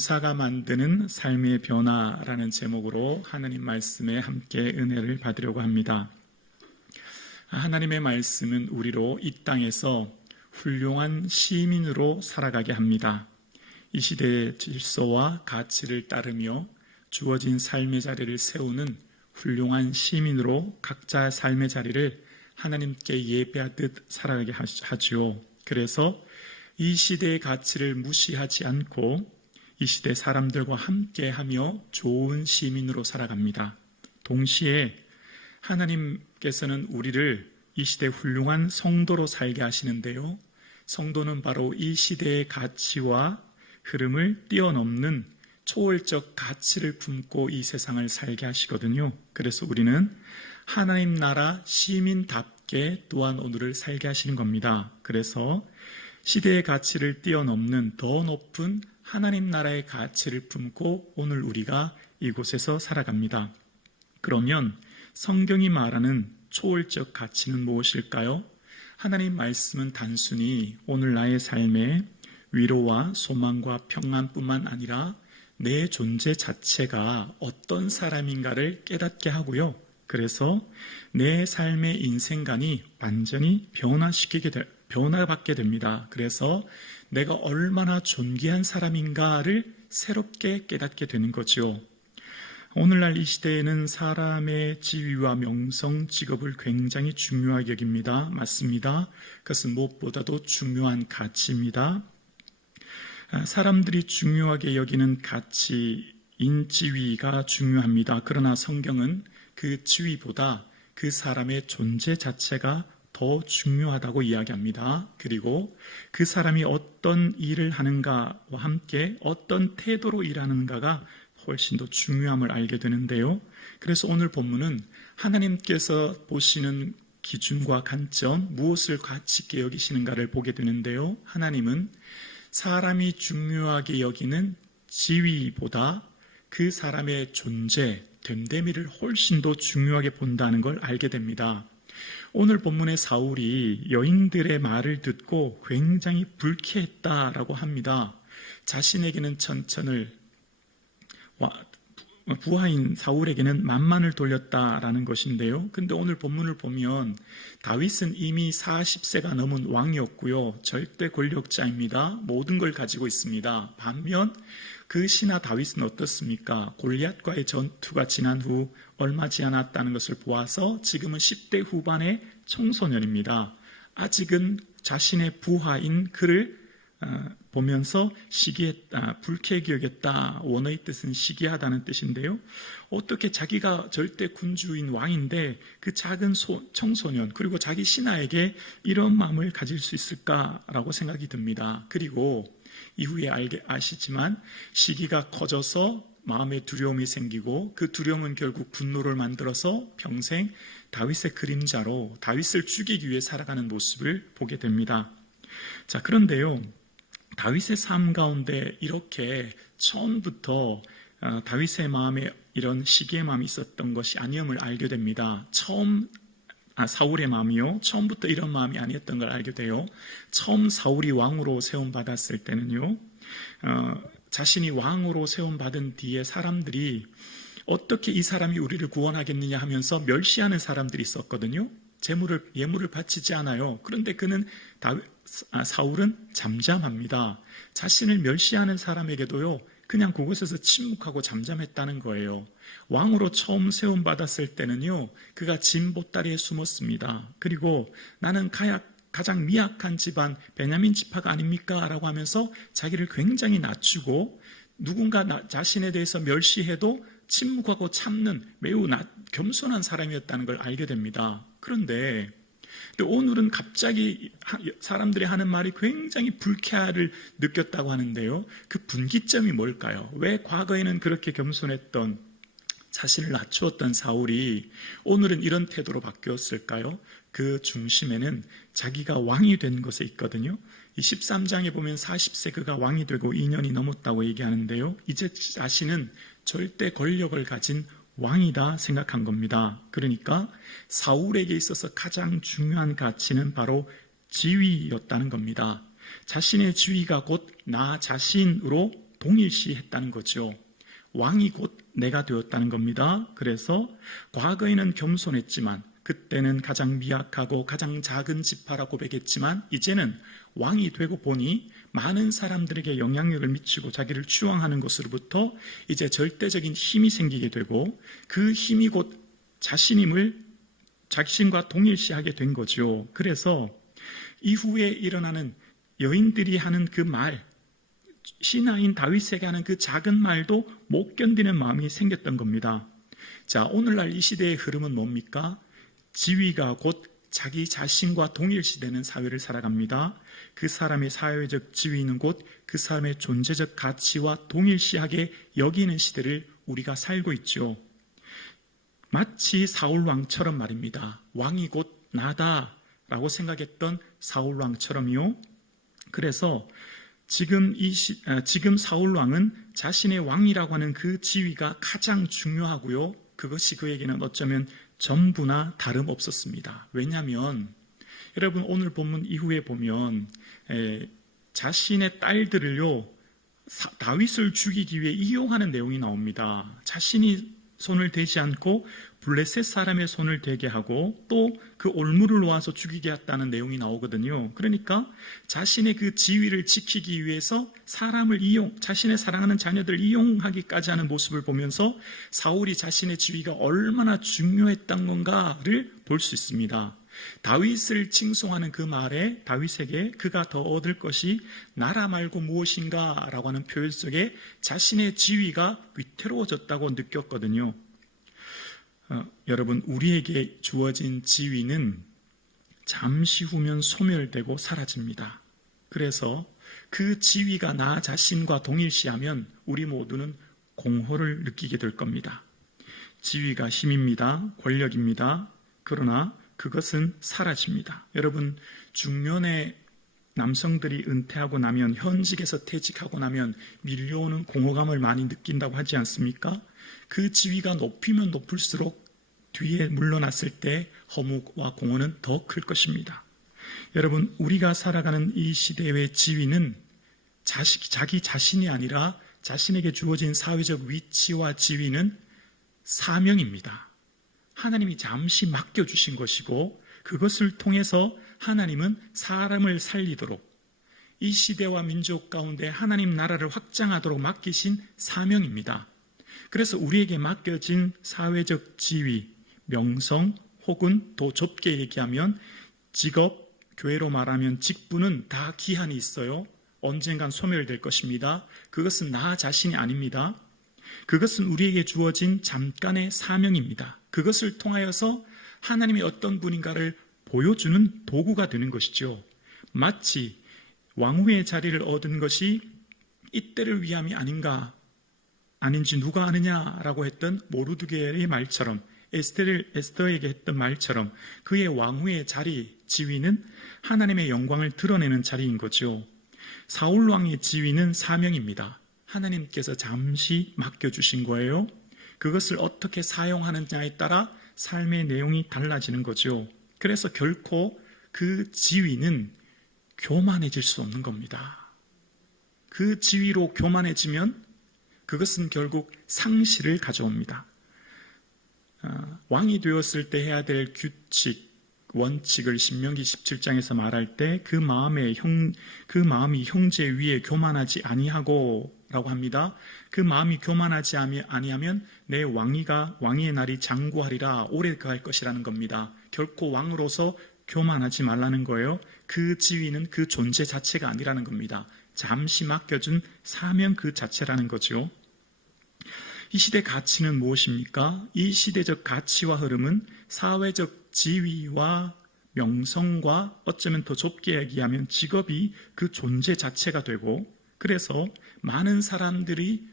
범사가 만드는 삶의 변화라는 제목으로 하나님 말씀에 함께 은혜를 받으려고 합니다. 하나님의 말씀은 우리로 이 땅에서 훌륭한 시민으로 살아가게 합니다. 이 시대의 질서와 가치를 따르며 주어진 삶의 자리를 세우는 훌륭한 시민으로 각자 삶의 자리를 하나님께 예배하듯 살아가게 하지요. 그래서 이 시대의 가치를 무시하지 않고 이 시대 사람들과 함께하며 좋은 시민으로 살아갑니다. 동시에 하나님께서는 우리를 이 시대 훌륭한 성도로 살게 하시는데요. 성도는 바로 이 시대의 가치와 흐름을 뛰어넘는 초월적 가치를 품고 이 세상을 살게 하시거든요. 그래서 우리는 하나님 나라 시민답게 또한 오늘을 살게 하시는 겁니다. 그래서 시대의 가치를 뛰어넘는 더 높은 하나님 나라의 가치를 품고 오늘 우리가 이곳에서 살아갑니다. 그러면 성경이 말하는 초월적 가치는 무엇일까요? 하나님 말씀은 단순히 오늘 나의 삶에 위로와 소망과 평안뿐만 아니라 내 존재 자체가 어떤 사람인가를 깨닫게 하고요. 그래서 내 삶의 인생관이 완전히 변화받게 됩니다. 그래서 내가 얼마나 존귀한 사람인가를 새롭게 깨닫게 되는 거죠. 오늘날 이 시대에는 사람의 지위와 명성, 직업을 굉장히 중요하게 여깁니다. 맞습니다. 그것은 무엇보다도 중요한 가치입니다. 사람들이 중요하게 여기는 가치인 지위가 중요합니다. 그러나 성경은 그 지위보다 그 사람의 존재 자체가 더 중요하다고 이야기합니다. 그리고 그 사람이 어떤 일을 하는가와 함께 어떤 태도로 일하는가가 훨씬 더 중요함을 알게 되는데요. 그래서 오늘 본문은 하나님께서 보시는 기준과 관점, 무엇을 가치 있게 여기시는가를 보게 되는데요. 하나님은 사람이 중요하게 여기는 지위보다 그 사람의 존재, 됨됨이를 훨씬 더 중요하게 본다는 걸 알게 됩니다. 오늘 본문의 사울이 여인들의 말을 듣고 굉장히 불쾌했다라고 합니다. 자신에게는 천천을, 부하인 사울에게는 만만을 돌렸다라는 것인데요. 근데 오늘 본문을 보면 다윗은 이미 40세가 넘은 왕이었고요. 절대 권력자입니다. 모든 걸 가지고 있습니다. 반면 그 신하 다윗은 어떻습니까? 골리앗과의 전투가 지난 후 얼마 지지 않았다는 것을 보아서 지금은 10대 후반의 청소년입니다. 아직은 자신의 부하인 그를 보면서 시기했다, 불쾌하게 여겼다. 원어의 뜻은 시기하다는 뜻인데요. 어떻게 자기가 절대 군주인 왕인데 그 작은 청소년 그리고 자기 신하에게 이런 마음을 가질 수 있을까라고 생각이 듭니다. 그리고 이후에 아시지만 시기가 커져서 마음에 두려움이 생기고 그 두려움은 결국 분노를 만들어서 평생 다윗의 그림자로 다윗을 죽이기 위해 살아가는 모습을 보게 됩니다. 자, 그런데요. 다윗의 삶 가운데 이렇게 처음부터 다윗의 마음에 이런 시기의 마음이 있었던 것이 아니음을 알게 됩니다. 사울의 마음이요. 처음부터 이런 마음이 아니었던 걸 알게 돼요. 처음 사울이 왕으로 세움받았을 때는요. 자신이 왕으로 세움받은 뒤에 사람들이 어떻게 이 사람이 우리를 구원하겠느냐 하면서 멸시하는 사람들이 있었거든요. 예물을 바치지 않아요. 그런데 사울은 잠잠합니다. 자신을 멸시하는 사람에게도요, 그냥 그곳에서 침묵하고 잠잠했다는 거예요. 왕으로 처음 세움받았을 때는요, 그가 짐 보따리에 숨었습니다. 그리고 나는 가장 미약한 집안 베냐민 지파가 아닙니까? 라고 하면서 자기를 굉장히 낮추고 누군가 자신에 대해서 멸시해도 침묵하고 참는 매우 겸손한 사람이었다는 걸 알게 됩니다. 그런데 오늘은 갑자기 사람들이 하는 말이 굉장히 불쾌를 느꼈다고 하는데요. 그 분기점이 뭘까요? 왜 과거에는 그렇게 겸손했던 자신을 낮추었던 사울이 오늘은 이런 태도로 바뀌었을까요? 그 중심에는 자기가 왕이 된 것에 있거든요. 이 13장에 보면 40세 그가 왕이 되고 2년이 넘었다고 얘기하는데요. 이제 자신은 절대 권력을 가진 왕이다 생각한 겁니다. 그러니까 사울에게 있어서 가장 중요한 가치는 바로 지위였다는 겁니다. 자신의 지위가 곧 나 자신으로 동일시했다는 거죠. 왕이 곧 내가 되었다는 겁니다. 그래서 과거에는 겸손했지만, 그때는 가장 미약하고 가장 작은 지파라 고백했지만, 이제는 왕이 되고 보니 많은 사람들에게 영향력을 미치고 자기를 추앙하는 것으로부터 이제 절대적인 힘이 생기게 되고, 그 힘이 곧 자신임을 자신과 동일시하게 된 거죠. 그래서 이후에 일어나는 여인들이 하는 그 말, 신하인 다윗에게 하는 그 작은 말도 못 견디는 마음이 생겼던 겁니다. 자, 오늘날 이 시대의 흐름은 뭡니까? 지위가 곧 자기 자신과 동일시되는 사회를 살아갑니다. 그 사람의 사회적 지위는 곧 그 사람의 존재적 가치와 동일시하게 여기는 시대를 우리가 살고 있죠. 마치 사울왕처럼 말입니다. 왕이 곧 나다라고 생각했던 사울왕처럼요. 그래서 지금 사울왕은 자신의 왕이라고 하는 그 지위가 가장 중요하고요. 그것이 그에게는 어쩌면 전부나 다름없었습니다. 왜냐하면 여러분 오늘 본문 이후에 보면 자신의 딸들을요 다윗을 죽이기 위해 이용하는 내용이 나옵니다. 자신이 손을 대지 않고 블레셋 사람의 손을 대게 하고 또 그 올무를 놓아서 죽이게 했다는 내용이 나오거든요. 그러니까 자신의 그 지위를 지키기 위해서 사람을 자신의 사랑하는 자녀들을 이용하기까지 하는 모습을 보면서 사울이 자신의 지위가 얼마나 중요했던 건가를 볼 수 있습니다. 다윗을 칭송하는 그 말에 다윗에게 그가 더 얻을 것이 나라 말고 무엇인가 라고 하는 표현 속에 자신의 지위가 위태로워졌다고 느꼈거든요. 여러분, 우리에게 주어진 지위는 잠시 후면 소멸되고 사라집니다. 그래서 그 지위가 나 자신과 동일시하면 우리 모두는 공허를 느끼게 될 겁니다. 지위가 힘입니다. 권력입니다. 그러나 그것은 사라집니다. 여러분, 중년의 남성들이 은퇴하고 나면, 현직에서 퇴직하고 나면 밀려오는 공허감을 많이 느낀다고 하지 않습니까? 그 지위가 높이면 높을수록 뒤에 물러났을 때 허무와 공허는 더 클 것입니다. 여러분, 우리가 살아가는 이 시대의 지위는 자기 자신이 아니라 자신에게 주어진 사회적 위치와 지위는 사명입니다. 하나님이 잠시 맡겨주신 것이고 그것을 통해서 하나님은 사람을 살리도록 이 시대와 민족 가운데 하나님 나라를 확장하도록 맡기신 사명입니다. 그래서 우리에게 맡겨진 사회적 지위, 명성 혹은 더 좁게 얘기하면 직업, 교회로 말하면 직분은 다 기한이 있어요. 언젠간 소멸될 것입니다. 그것은 나 자신이 아닙니다. 그것은 우리에게 주어진 잠깐의 사명입니다. 그것을 통하여서 하나님이 어떤 분인가를 보여주는 도구가 되는 것이죠. 마치 왕후의 자리를 얻은 것이 이때를 위함이 아닌지 누가 아느냐라고 했던 모르드게의 말처럼, 에스더에게 했던 말처럼 그의 왕후의 자리, 지위는 하나님의 영광을 드러내는 자리인 거죠. 사울 왕의 지위는 사명입니다. 하나님께서 잠시 맡겨주신 거예요. 그것을 어떻게 사용하느냐에 따라 삶의 내용이 달라지는 거죠. 그래서 결코 그 지위는 교만해질 수 없는 겁니다. 그 지위로 교만해지면 그것은 결국 상실을 가져옵니다. 왕이 되었을 때 해야 될 규칙, 원칙을 신명기 17장에서 말할 때 그 마음이 형제 위에 교만하지 아니하고 라고 합니다. 그 마음이 교만하지 아니하면 내 왕위의 날이 장구하리라, 오래 갈 것이라는 겁니다. 결코 왕으로서 교만하지 말라는 거예요. 그 지위는 그 존재 자체가 아니라는 겁니다. 잠시 맡겨준 사명 그 자체라는 거죠. 이 시대 가치는 무엇입니까? 이 시대적 가치와 흐름은 사회적 지위와 명성과 어쩌면 더 좁게 얘기하면 직업이 그 존재 자체가 되고, 그래서 많은 사람들이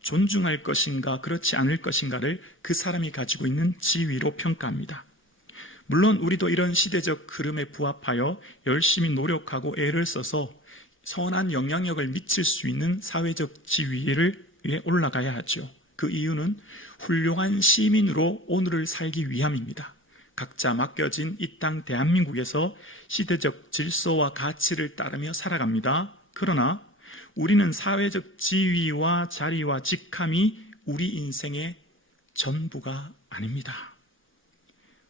존중할 것인가 그렇지 않을 것인가를 그 사람이 가지고 있는 지위로 평가합니다. 물론 우리도 이런 시대적 흐름에 부합하여 열심히 노력하고 애를 써서 선한 영향력을 미칠 수 있는 사회적 지위를 위해 올라가야 하죠. 그 이유는 훌륭한 시민으로 오늘을 살기 위함입니다. 각자 맡겨진 이 땅 대한민국에서 시대적 질서와 가치를 따르며 살아갑니다. 그러나 우리는 사회적 지위와 자리와 직함이 우리 인생의 전부가 아닙니다.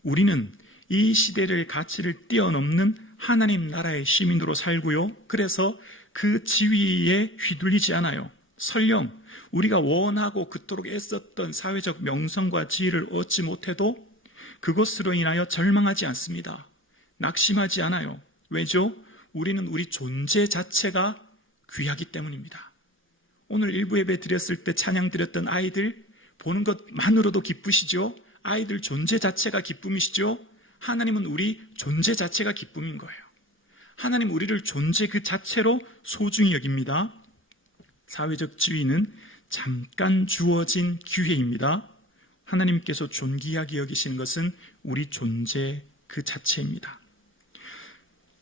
우리는 이 시대를 가치를 뛰어넘는 하나님 나라의 시민으로 살고요. 그래서 그 지위에 휘둘리지 않아요. 설령 우리가 원하고 그토록 애썼던 사회적 명성과 지위를 얻지 못해도 그것으로 인하여 절망하지 않습니다. 낙심하지 않아요. 왜죠? 우리는 우리 존재 자체가 귀하기 때문입니다. 오늘 일부 예배 드렸을 때 찬양 드렸던 아이들 보는 것만으로도 기쁘시죠? 아이들 존재 자체가 기쁨이시죠? 하나님은 우리 존재 자체가 기쁨인 거예요. 하나님 우리를 존재 그 자체로 소중히 여깁니다. 사회적 지위는 잠깐 주어진 기회입니다. 하나님께서 존귀하게 여기시는 것은 우리 존재 그 자체입니다.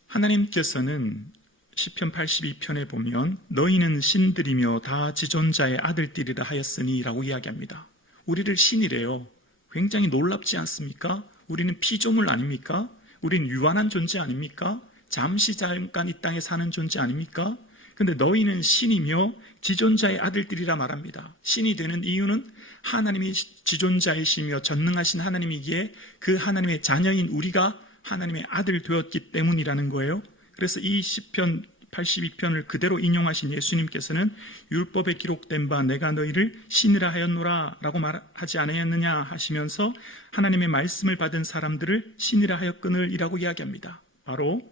하나님께서는 시편 82편에 보면 너희는 신들이며 다 지존자의 아들들이라 하였으니 라고 이야기합니다. 우리를 신이래요. 굉장히 놀랍지 않습니까? 우리는 피조물 아닙니까? 우리는 유한한 존재 아닙니까? 잠시 잠깐 이 땅에 사는 존재 아닙니까? 근데 너희는 신이며 지존자의 아들들이라 말합니다. 신이 되는 이유는 하나님이 지존자이시며 전능하신 하나님이기에 그 하나님의 자녀인 우리가 하나님의 아들 되었기 때문이라는 거예요. 그래서 이 시편 82편을 그대로 인용하신 예수님께서는 율법에 기록된 바 내가 너희를 신이라 하였노라 라고 말하지 않았느냐 하시면서 하나님의 말씀을 받은 사람들을 신이라 하였거늘 이라고 이야기합니다. 바로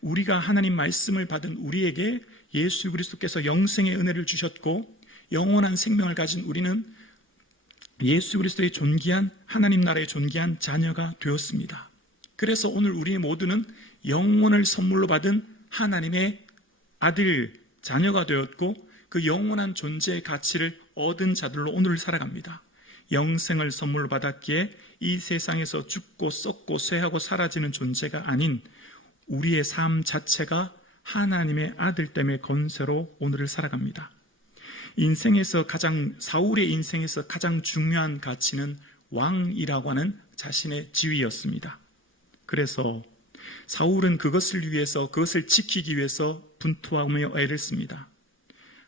우리가 하나님 말씀을 받은 우리에게 예수 그리스도께서 영생의 은혜를 주셨고 영원한 생명을 가진 우리는 예수 그리스도의 존귀한 하나님 나라의 존귀한 자녀가 되었습니다. 그래서 오늘 우리 모두는 영원을 선물로 받은 하나님의 아들, 자녀가 되었고 그 영원한 존재의 가치를 얻은 자들로 오늘을 살아갑니다. 영생을 선물로 받았기에 이 세상에서 죽고 썩고 쇠하고 사라지는 존재가 아닌 우리의 삶 자체가 하나님의 아들 됨의 건세로 오늘을 살아갑니다. 사울의 인생에서 가장 중요한 가치는 왕이라고 하는 자신의 지위였습니다. 그래서 사울은 그것을 지키기 위해서 분투하며 애를 씁니다.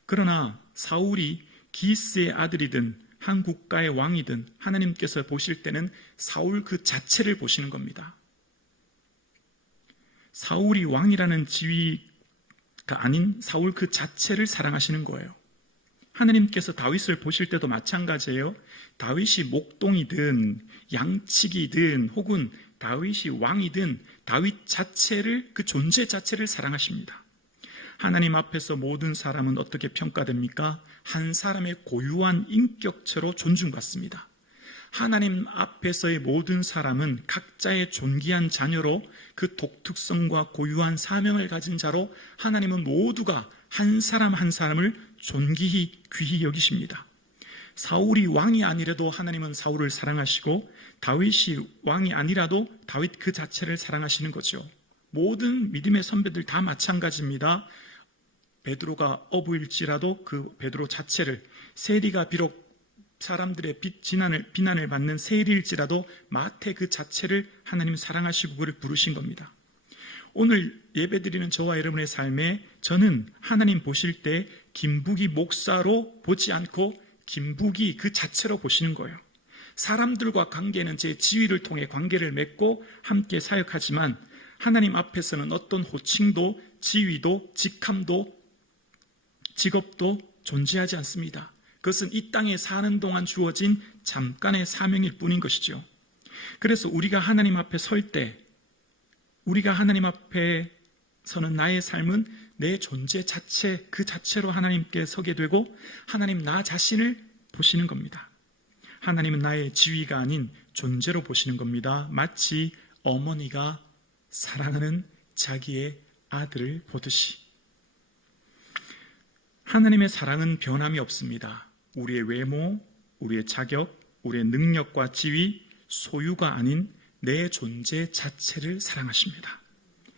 그러나 사울이 기스의 아들이든 한 국가의 왕이든 하나님께서 보실 때는 사울 그 자체를 보시는 겁니다. 사울이 왕이라는 지위가 아닌 사울 그 자체를 사랑하시는 거예요. 하나님께서 다윗을 보실 때도 마찬가지예요. 다윗이 목동이든 양치기든 혹은 다윗이 왕이든 다윗 자체를 그 존재 자체를 사랑하십니다. 하나님 앞에서 모든 사람은 어떻게 평가됩니까? 한 사람의 고유한 인격체로 존중받습니다. 하나님 앞에서의 모든 사람은 각자의 존귀한 자녀로 그 독특성과 고유한 사명을 가진 자로 하나님은 모두가 한 사람 한 사람을 존귀히 귀히 여기십니다. 사울이 왕이 아니라도 하나님은 사울을 사랑하시고 다윗이 왕이 아니라도 다윗 그 자체를 사랑하시는 거죠. 모든 믿음의 선배들 다 마찬가지입니다. 베드로가 어부일지라도 그 베드로 자체를, 세리가 비록 사람들의 비난을 받는 세리일지라도 마태 그 자체를 하나님 사랑하시고 그를 부르신 겁니다. 오늘 예배드리는 저와 여러분의 삶에 저는 하나님 보실 때 김북이 목사로 보지 않고 김북이 그 자체로 보시는 거예요. 사람들과 관계는 제 지위를 통해 관계를 맺고 함께 사역하지만 하나님 앞에서는 어떤 호칭도 지위도 직함도 직업도 존재하지 않습니다. 그것은 이 땅에 사는 동안 주어진 잠깐의 사명일 뿐인 것이죠. 그래서 우리가 하나님 앞에 설 때, 우리가 하나님 앞에 서는 나의 삶은 내 존재 자체, 그 자체로 하나님께 서게 되고 하나님 나 자신을 보시는 겁니다. 하나님은 나의 지위가 아닌 존재로 보시는 겁니다. 마치 어머니가 사랑하는 자기의 아들을 보듯이. 하나님의 사랑은 변함이 없습니다. 우리의 외모, 우리의 자격, 우리의 능력과 지위, 소유가 아닌 내 존재 자체를 사랑하십니다.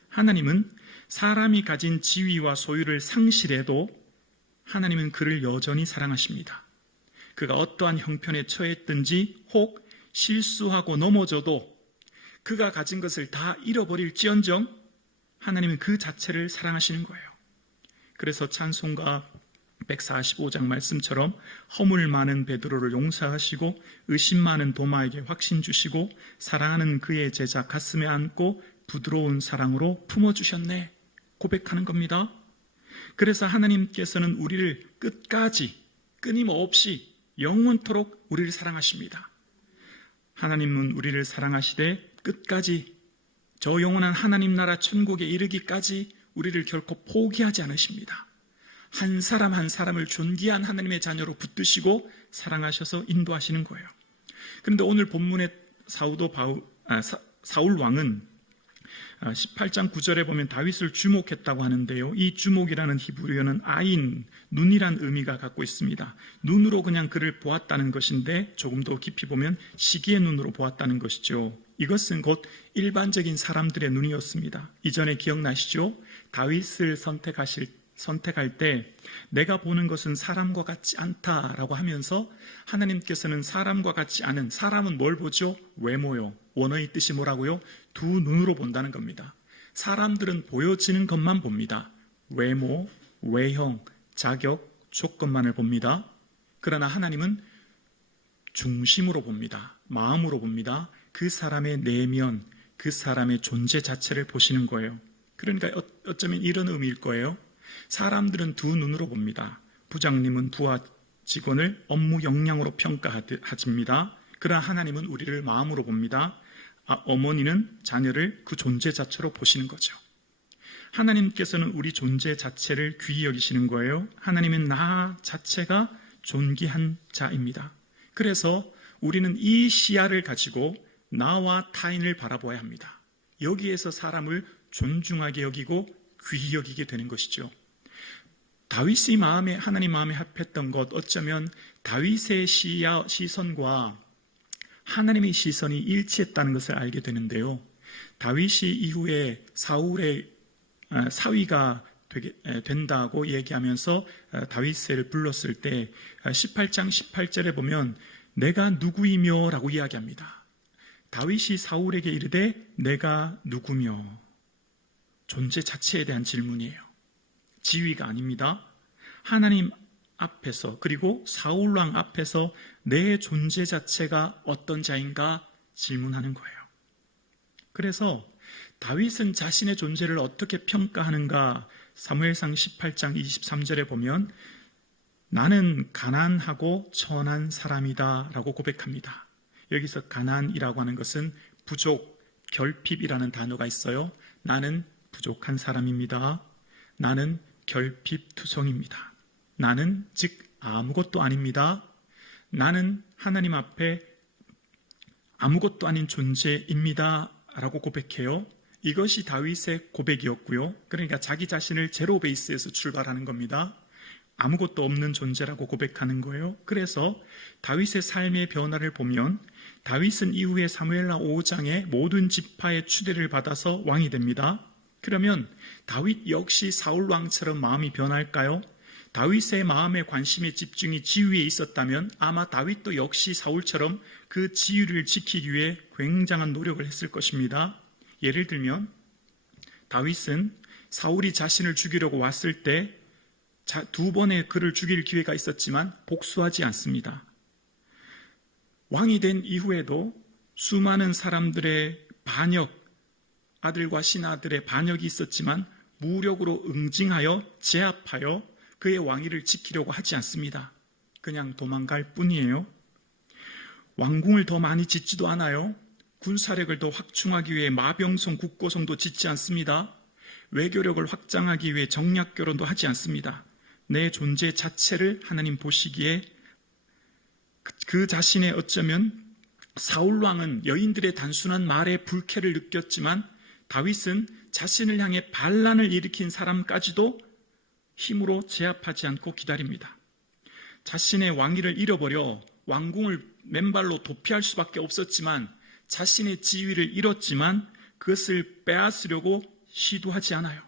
하나님은 사람이 가진 지위와 소유를 상실해도 하나님은 그를 여전히 사랑하십니다. 그가 어떠한 형편에 처했든지 혹 실수하고 넘어져도 그가 가진 것을 다 잃어버릴지언정 하나님은 그 자체를 사랑하시는 거예요. 그래서 찬송가 145장 말씀처럼 허물 많은 베드로를 용서하시고 의심 많은 도마에게 확신 주시고 사랑하는 그의 제자 가슴에 안고 부드러운 사랑으로 품어주셨네 고백하는 겁니다. 그래서 하나님께서는 우리를 끝까지 끊임없이 영원토록 우리를 사랑하십니다. 하나님은 우리를 사랑하시되 끝까지 저 영원한 하나님 나라 천국에 이르기까지 우리를 결코 포기하지 않으십니다. 한 사람 한 사람을 존귀한 하나님의 자녀로 붙드시고 사랑하셔서 인도하시는 거예요. 그런데 오늘 본문의 사울 왕은 18장 9절에 보면 다윗을 주목했다고 하는데요. 이 주목이라는 히브리어는 아인, 눈이란 의미가 갖고 있습니다. 눈으로 그냥 그를 보았다는 것인데 조금 더 깊이 보면 시기의 눈으로 보았다는 것이죠. 이것은 곧 일반적인 사람들의 눈이었습니다. 이전에 기억나시죠? 다윗을 선택할 때 내가 보는 것은 사람과 같지 않다라고 하면서 하나님께서는 사람과 같지 않은, 사람은 뭘 보죠? 외모요. 원어의 뜻이 뭐라고요? 두 눈으로 본다는 겁니다. 사람들은 보여지는 것만 봅니다. 외모, 외형, 자격, 조건만을 봅니다. 그러나 하나님은 중심으로 봅니다. 마음으로 봅니다. 그 사람의 내면, 그 사람의 존재 자체를 보시는 거예요. 그러니까 어쩌면 이런 의미일 거예요. 사람들은 두 눈으로 봅니다. 부장님은 부하 직원을 업무 역량으로 평가하십니다. 그러나 하나님은 우리를 마음으로 봅니다. 어머니는 자녀를 그 존재 자체로 보시는 거죠. 하나님께서는 우리 존재 자체를 귀히 여기시는 거예요. 하나님은 나 자체가 존귀한 자입니다. 그래서 우리는 이 시야를 가지고 나와 타인을 바라보아야 합니다. 여기에서 사람을 존중하게 여기고 귀히 여기게 되는 것이죠. 다윗의 마음에, 하나님 마음에 합했던 것, 어쩌면 다윗의 시선과 하나님의 시선이 일치했다는 것을 알게 되는데요. 다윗이 이후에 사울의 사위가 된다고 얘기하면서 다윗을 불렀을 때 18장 18절에 보면 내가 누구이며 라고 이야기합니다. 다윗이 사울에게 이르되 내가 누구며, 존재 자체에 대한 질문이에요. 지위가 아닙니다. 하나님 앞에서, 그리고 사울왕 앞에서 내 존재 자체가 어떤 자인가 질문하는 거예요. 그래서 다윗은 자신의 존재를 어떻게 평가하는가? 사무엘상 18장 23절에 보면 나는 가난하고 천한 사람이다 라고 고백합니다. 여기서 가난이라고 하는 것은 부족, 결핍이라는 단어가 있어요. 나는 부족한 사람입니다. 나는 결핍투성입니다. 나는 즉 아무것도 아닙니다. 나는 하나님 앞에 아무것도 아닌 존재입니다 라고 고백해요. 이것이 다윗의 고백이었고요. 그러니까 자기 자신을 제로 베이스에서 출발하는 겁니다. 아무것도 없는 존재라고 고백하는 거예요. 그래서 다윗의 삶의 변화를 보면 다윗은 이후에 사무엘하 5장에 모든 지파의 추대를 받아서 왕이 됩니다. 그러면 다윗 역시 사울 왕처럼 마음이 변할까요? 다윗의 마음의 관심의 집중이 지위에 있었다면 아마 다윗도 역시 사울처럼 그 지위를 지키기 위해 굉장한 노력을 했을 것입니다. 예를 들면 다윗은 사울이 자신을 죽이려고 왔을 때 두 번의 그를 죽일 기회가 있었지만 복수하지 않습니다. 왕이 된 이후에도 수많은 사람들의 반역, 아들과 신하들의 반역이 있었지만 무력으로 응징하여 제압하여 그의 왕위를 지키려고 하지 않습니다. 그냥 도망갈 뿐이에요. 왕궁을 더 많이 짓지도 않아요. 군사력을 더 확충하기 위해 마병성, 국고성도 짓지 않습니다. 외교력을 확장하기 위해 정략결혼도 하지 않습니다. 내 존재 자체를 하나님 보시기에 그 자신의 어쩌면 사울왕은 여인들의 단순한 말에 불쾌를 느꼈지만 다윗은 자신을 향해 반란을 일으킨 사람까지도 힘으로 제압하지 않고 기다립니다. 자신의 왕위를 잃어버려 왕궁을 맨발로 도피할 수밖에 없었지만 자신의 지위를 잃었지만 그것을 빼앗으려고 시도하지 않아요.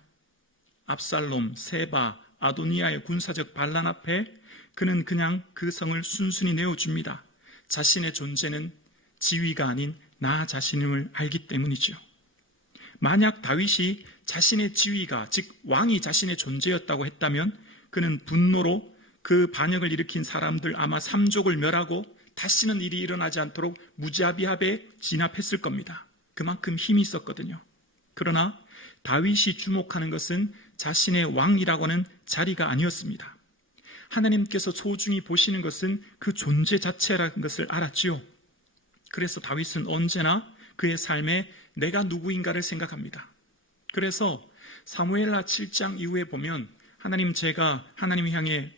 압살롬, 세바, 아도니아의 군사적 반란 앞에 그는 그냥 그 성을 순순히 내어줍니다. 자신의 존재는 지위가 아닌 나 자신임을 알기 때문이죠. 만약 다윗이 자신의 지위가, 즉 왕이 자신의 존재였다고 했다면 그는 분노로 그 반역을 일으킨 사람들 아마 3족을 멸하고 다시는 일이 일어나지 않도록 무자비하게 진압했을 겁니다. 그만큼 힘이 있었거든요. 그러나 다윗이 주목하는 것은 자신의 왕이라고 하는 자리가 아니었습니다. 하나님께서 소중히 보시는 것은 그 존재 자체라는 것을 알았지요. 그래서 다윗은 언제나 그의 삶에 내가 누구인가를 생각합니다. 그래서 사무엘하 7장 이후에 보면 제가 하나님 향해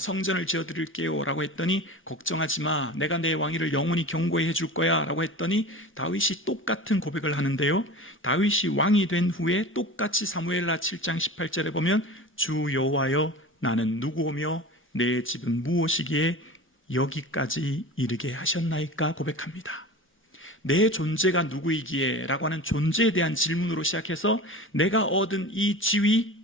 성전을 지어드릴게요 라고 했더니 걱정하지 마, 내가 내 왕위를 영원히 경고해 해줄 거야 라고 했더니 다윗이 똑같은 고백을 하는데요, 다윗이 왕이 된 후에 똑같이 사무엘하 7장 18절에 보면 주 여호와여 나는 누구오며 내 집은 무엇이기에 여기까지 이르게 하셨나이까 고백합니다. 내 존재가 누구이기에 라고 하는 존재에 대한 질문으로 시작해서 내가 얻은 이 지위,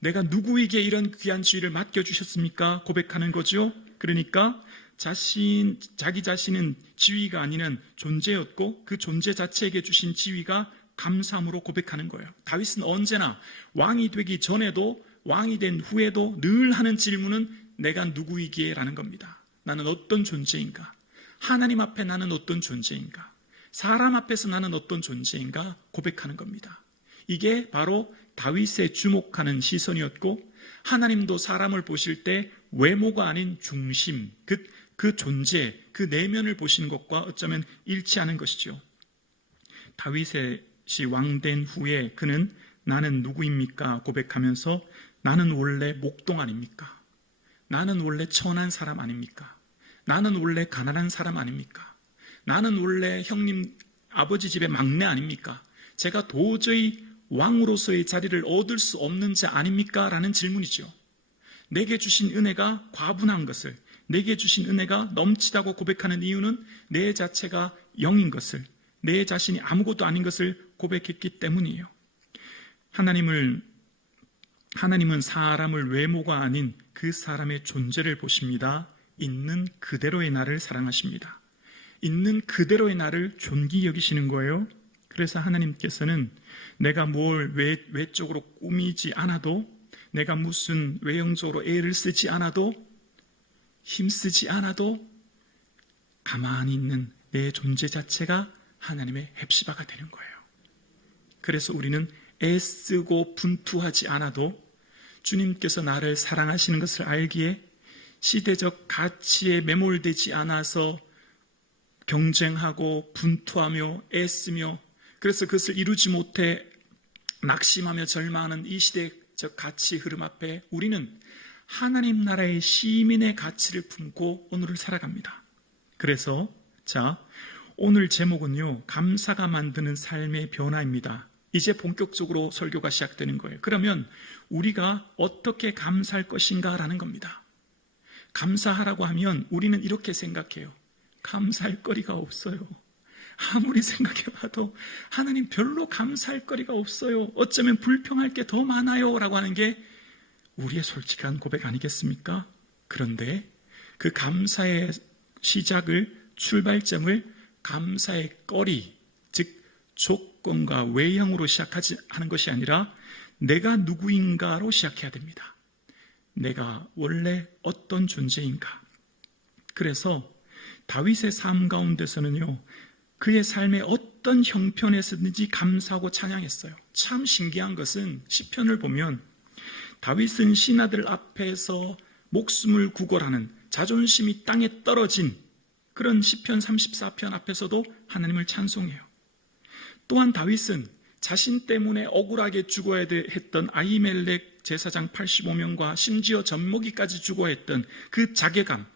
내가 누구에게 이런 귀한 지위를 맡겨주셨습니까? 고백하는 거죠. 그러니까 자기 자신은 지위가 아니는 존재였고 그 존재 자체에게 주신 지위가 감사함으로 고백하는 거예요. 다윗은 언제나 왕이 되기 전에도 왕이 된 후에도 늘 하는 질문은 내가 누구이기에 라는 겁니다. 나는 어떤 존재인가? 하나님 앞에 나는 어떤 존재인가? 사람 앞에서 나는 어떤 존재인가? 고백하는 겁니다. 이게 바로 다윗의 주목하는 시선이었고, 하나님도 사람을 보실 때 외모가 아닌 중심, 그 존재, 그 내면을 보시는 것과 어쩌면 일치하는 것이죠. 다윗이 왕된 후에 그는 나는 누구입니까? 고백하면서 나는 원래 목동 아닙니까? 나는 원래 천한 사람 아닙니까? 나는 원래 가난한 사람 아닙니까? 나는 원래 형님 아버지 집의 막내 아닙니까? 제가 도저히 왕으로서의 자리를 얻을 수 없는 자 아닙니까? 라는 질문이죠. 내게 주신 은혜가 과분한 것을, 내게 주신 은혜가 넘치다고 고백하는 이유는 내 자체가 영인 것을, 내 자신이 아무것도 아닌 것을 고백했기 때문이에요. 하나님은 사람을 외모가 아닌 그 사람의 존재를 보십니다. 있는 그대로의 나를 사랑하십니다. 있는 그대로의 나를 존귀 여기시는 거예요. 그래서 하나님께서는 내가 뭘 외적으로 꾸미지 않아도, 내가 무슨 외형적으로 애를 쓰지 않아도, 힘쓰지 않아도 가만히 있는 내 존재 자체가 하나님의 헵시바가 되는 거예요. 그래서 우리는 애쓰고 분투하지 않아도 주님께서 나를 사랑하시는 것을 알기에 시대적 가치에 매몰되지 않아서 경쟁하고 분투하며 애쓰며, 그래서 그것을 이루지 못해 낙심하며 절망하는 이 시대적 가치 흐름 앞에 우리는 하나님 나라의 시민의 가치를 품고 오늘을 살아갑니다. 그래서 오늘 제목은요, 감사가 만드는 삶의 변화입니다. 이제 본격적으로 설교가 시작되는 거예요. 그러면 우리가 어떻게 감사할 것인가 라는 겁니다. 감사하라고 하면 우리는 이렇게 생각해요. 감사할 거리가 없어요. 아무리 생각해봐도 하나님 별로 감사할 거리가 없어요. 어쩌면 불평할 게 더 많아요 라고 하는 게 우리의 솔직한 고백 아니겠습니까? 그런데 그 감사의 시작을, 출발점을 감사의 거리, 즉 조건과 외형으로 시작하지 하는 것이 아니라 내가 누구인가로 시작해야 됩니다. 내가 원래 어떤 존재인가. 그래서 다윗의 삶 가운데서는요, 그의 삶의 어떤 형편에서든지 감사하고 찬양했어요. 참 신기한 것은 시편을 보면 다윗은 신하들 앞에서 목숨을 구걸하는, 자존심이 땅에 떨어진 그런 시편 34편 앞에서도 하나님을 찬송해요. 또한 다윗은 자신 때문에 억울하게 죽어야 했던 아히멜렉 제사장 85명과 심지어 젖먹이까지 죽어야 했던 그 자괴감,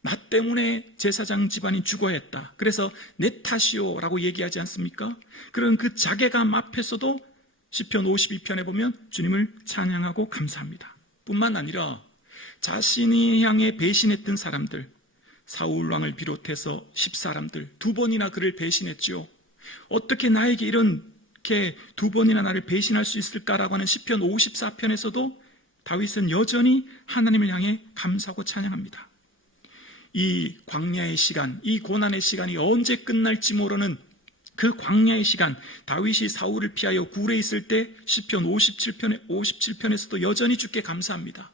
나 때문에 제사장 집안이 죽어야 했다, 그래서 내 탓이요 라고 얘기하지 않습니까? 그런 그 자괴감 앞에서도 시편 52편에 보면 주님을 찬양하고 감사합니다. 뿐만 아니라 자신이 향해 배신했던 사람들, 사울왕을 비롯해서 10사람들 2번이나 그를 배신했지요. 어떻게 나에게 이렇게 2번이나 나를 배신할 수 있을까라고 하는 시편 54편에서도 다윗은 여전히 하나님을 향해 감사하고 찬양합니다. 이 광야의 시간, 이 고난의 시간이 언제 끝날지 모르는 그 광야의 시간, 다윗이 사울을 피하여 굴에 있을 때 시편 57편에서도 여전히 주께 감사합니다.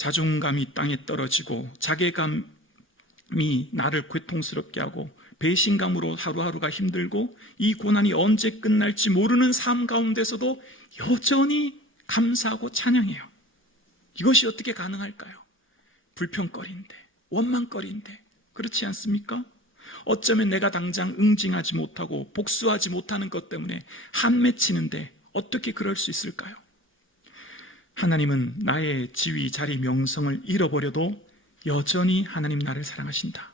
자존감이 땅에 떨어지고 자괴감이 나를 고통스럽게 하고 배신감으로 하루하루가 힘들고 이 고난이 언제 끝날지 모르는 삶 가운데서도 여전히 감사하고 찬양해요. 이것이 어떻게 가능할까요? 불평거리인데, 원망거리인데, 그렇지 않습니까? 어쩌면 내가 당장 응징하지 못하고 복수하지 못하는 것 때문에 한맺히는데 어떻게 그럴 수 있을까요? 하나님은 나의 지위, 자리, 명성을 잃어버려도 여전히 하나님 나를 사랑하신다.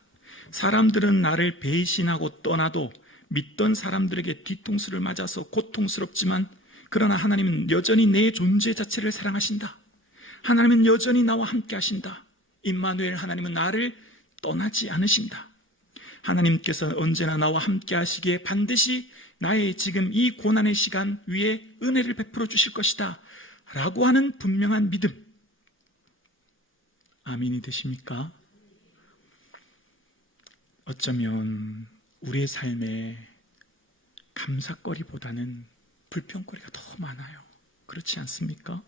사람들은 나를 배신하고 떠나도 믿던 사람들에게 뒤통수를 맞아서 고통스럽지만 그러나 하나님은 여전히 내 존재 자체를 사랑하신다. 하나님은 여전히 나와 함께 하신다. 임마누엘, 하나님은 나를 떠나지 않으신다. 하나님께서 언제나 나와 함께 하시기에 반드시 나의 지금 이 고난의 시간 위에 은혜를 베풀어 주실 것이다 라고 하는 분명한 믿음. 아멘이 되십니까? 어쩌면 우리의 삶에 감사거리보다는 불평거리가 더 많아요. 그렇지 않습니까?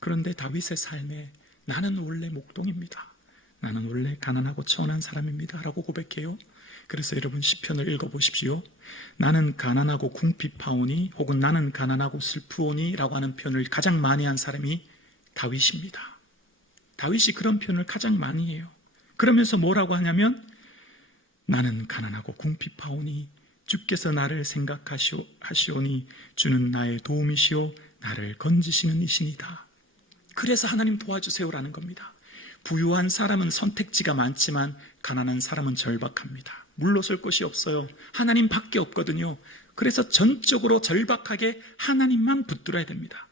그런데 다윗의 삶에 나는 원래 목동입니다. 나는 원래 가난하고 천한 사람입니다 라고 고백해요. 그래서 여러분 시편을 읽어보십시오. 나는 가난하고 궁핍하오니 혹은 나는 가난하고 슬프오니 라고 하는 표현을 가장 많이 한 사람이 다윗입니다. 다윗이 그런 표현을 가장 많이 해요. 그러면서 뭐라고 하냐면 나는 가난하고 궁핍하오니 주께서 나를 생각하시오니 주는 나의 도움이시오 나를 건지시는 이신이다. 그래서 하나님 도와주세요라는 겁니다. 부유한 사람은 선택지가 많지만 가난한 사람은 절박합니다. 물러설 곳이 없어요. 하나님 밖에 없거든요. 그래서 전적으로 절박하게 하나님만 붙들어야 됩니다.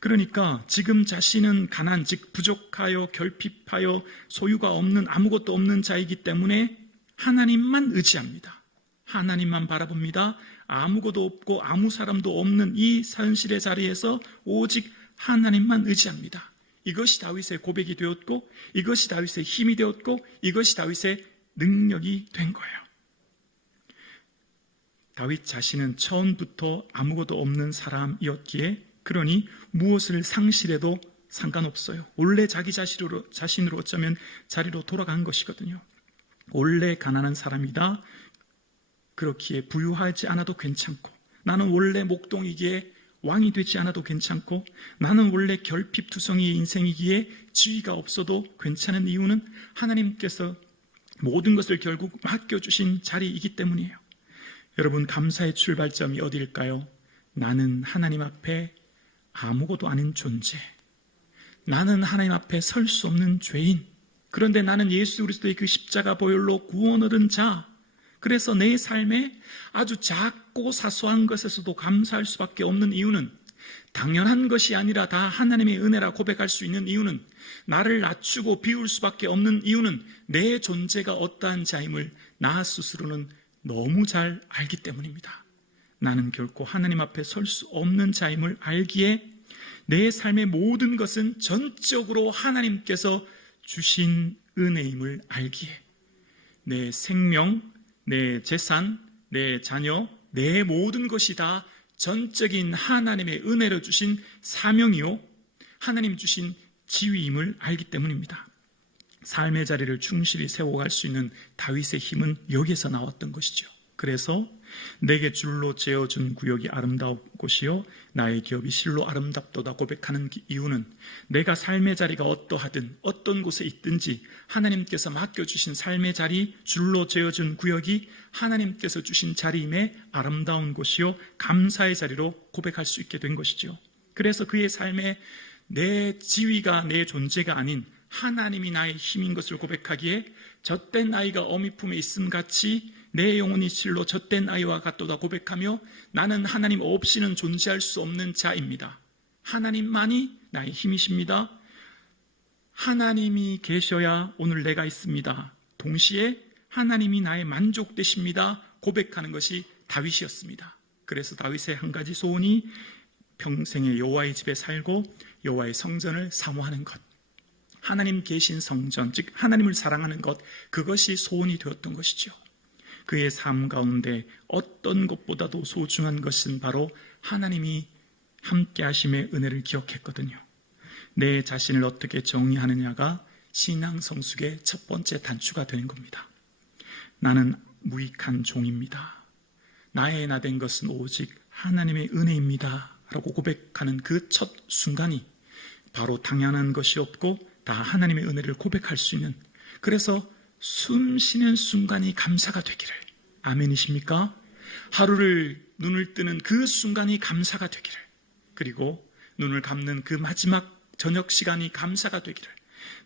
그러니까 지금 자신은 가난, 즉 부족하여 결핍하여 소유가 없는 아무것도 없는 자이기 때문에 하나님만 의지합니다. 하나님만 바라봅니다. 아무것도 없고 아무 사람도 없는 이 현실의 자리에서 오직 하나님만 의지합니다. 이것이 다윗의 고백이 되었고 이것이 다윗의 힘이 되었고 이것이 다윗의 능력이 된 거예요. 다윗 자신은 처음부터 아무것도 없는 사람이었기에 그러니 무엇을 상실해도 상관없어요. 원래 자기 자신으로 어쩌면 자리로 돌아간 것이거든요. 원래 가난한 사람이다. 그렇기에 부유하지 않아도 괜찮고 나는 원래 목동이기에 왕이 되지 않아도 괜찮고 나는 원래 결핍투성이의 인생이기에 지위가 없어도 괜찮은 이유는 하나님께서 모든 것을 결국 맡겨주신 자리이기 때문이에요. 여러분 감사의 출발점이 어디일까요? 나는 하나님 앞에 아무것도 아닌 존재. 나는 하나님 앞에 설 수 없는 죄인. 그런데 나는 예수 그리스도의 그 십자가 보혈로 구원 얻은 자. 그래서 내 삶에 아주 작고 사소한 것에서도 감사할 수밖에 없는 이유는 당연한 것이 아니라 다 하나님의 은혜라 고백할 수 있는 이유는 나를 낮추고 비울 수밖에 없는 이유는 내 존재가 어떠한 자임을 나 스스로는 너무 잘 알기 때문입니다. 나는 결코 하나님 앞에 설 수 없는 자임을 알기에 내 삶의 모든 것은 전적으로 하나님께서 주신 은혜임을 알기에 내 생명, 내 재산, 내 자녀, 내 모든 것이 다 전적인 하나님의 은혜로 주신 사명이요 하나님 주신 지위임을 알기 때문입니다. 삶의 자리를 충실히 세워갈 수 있는 다윗의 힘은 여기에서 나왔던 것이죠. 그래서 내게 줄로 재어준 구역이 아름다운 곳이요 나의 기업이 실로 아름답도다 고백하는 이유는 내가 삶의 자리가 어떠하든 어떤 곳에 있든지 하나님께서 맡겨주신 삶의 자리, 줄로 재어준 구역이 하나님께서 주신 자리임에 아름다운 곳이요 감사의 자리로 고백할 수 있게 된 것이죠. 그래서 그의 삶에 내 지위가 내 존재가 아닌 하나님이 나의 힘인 것을 고백하기에 젖된 아이가 어미 품에 있음 같이 내 영혼이 실로 젖된 아이와 같도다 고백하며 나는 하나님 없이는 존재할 수 없는 자입니다. 하나님만이 나의 힘이십니다. 하나님이 계셔야 오늘 내가 있습니다. 동시에 하나님이 나의 만족 되십니다. 고백하는 것이 다윗이었습니다. 그래서 다윗의 한 가지 소원이 평생에 여호와의 집에 살고 여호와의 성전을 사모하는 것. 하나님 계신 성전, 즉 하나님을 사랑하는 것, 그것이 소원이 되었던 것이죠. 그의 삶 가운데 어떤 것보다도 소중한 것은 바로 하나님이 함께 하심의 은혜를 기억했거든요. 내 자신을 어떻게 정의하느냐가 신앙 성숙의 첫 번째 단추가 되는 겁니다. 나는 무익한 종입니다. 나의 나 된 것은 오직 하나님의 은혜입니다 라고 고백하는 그 첫 순간이 바로 당연한 것이 없고 다 하나님의 은혜를 고백할 수 있는, 그래서 숨 쉬는 순간이 감사가 되기를. 아멘이십니까? 하루를 눈을 뜨는 그 순간이 감사가 되기를, 그리고 눈을 감는 그 마지막 저녁 시간이 감사가 되기를,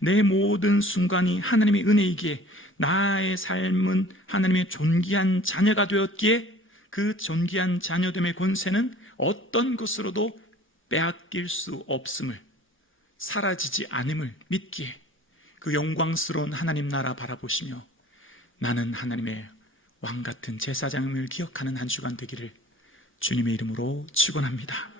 내 모든 순간이 하나님의 은혜이기에 나의 삶은 하나님의 존귀한 자녀가 되었기에 그 존귀한 자녀됨의 권세는 어떤 것으로도 빼앗길 수 없음을, 사라지지 않음을 믿기에 그 영광스러운 하나님 나라 바라보시며 나는 하나님의 왕같은 제사장을 기억하는 한 주간 되기를 주님의 이름으로 축원합니다.